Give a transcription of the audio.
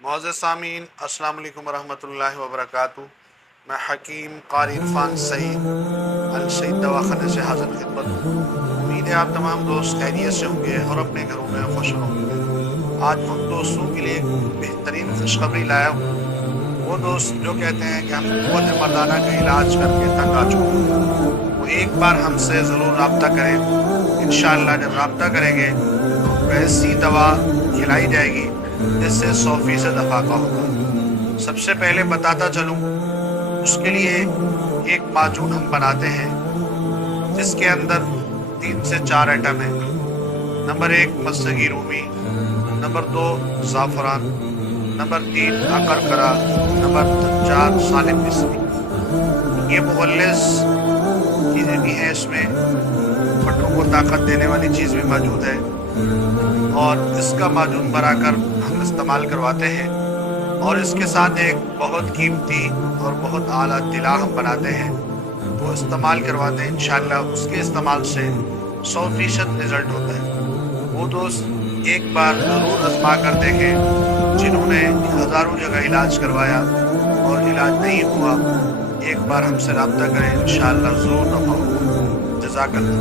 मुअज़्ज़ज़ सामीन, अस्सलाम वालेकुम वरहमतुल्लाहि वबरकातुहू। मैं हकीम क़ारी इरफ़ान सईद अल सईद दवाख़ाने से हाज़िर खिदमत हूँ। उम्मीद है आप तमाम दोस्त खैरियत से होंगे और अपने घरों में खुश होंगे। आज उन दोस्तों के लिए बेहतरीन खुशखबरी लाया हूँ, वो दोस्त जो कहते हैं कि हम क़ुव्वत मर्दाना का इलाज करके तंग आ चुके हैं, वो एक बार हमसे ज़रूर राब्ता करें। इंशाअल्लाह जब राब्ता करेंगे तो वैसी दवा खिलाई जाएगी जिससे 100% अफाका होगा। सबसे पहले बताता चलूँ, उसके लिए एक माजून हम बनाते हैं जिसके अंदर 3 से 4 आइटम हैं। नंबर 1 मस्तगी रूमी, नंबर 2 ज़ाफ़रान, नंबर 3 अकरकरा, नंबर 4 सालिम मिस्री। ये मुग़ल्लिज़ चीज़ें भी हैं, इसमें पट्टों को ताकत देने वाली चीज़ भी मौजूद है और इसका माजून बनाकर हम इस्तेमाल करवाते हैं। और इसके साथ एक बहुत कीमती और बहुत आला तिला हम बनाते हैं, वो इस्तेमाल करवाते हैं। इंशाअल्लाह उसके इस्तेमाल से 100% रिज़ल्ट होता है। वो दोस्त एक बार ज़रूर आज़मा कर देखें जिन्होंने हज़ारों जगह इलाज करवाया और इलाज नहीं हुआ। एक बार हमसे रब्ता करें, इंशाअल्लाह ज़रूर नफ़ा होगा। जज़ाकल्लाह।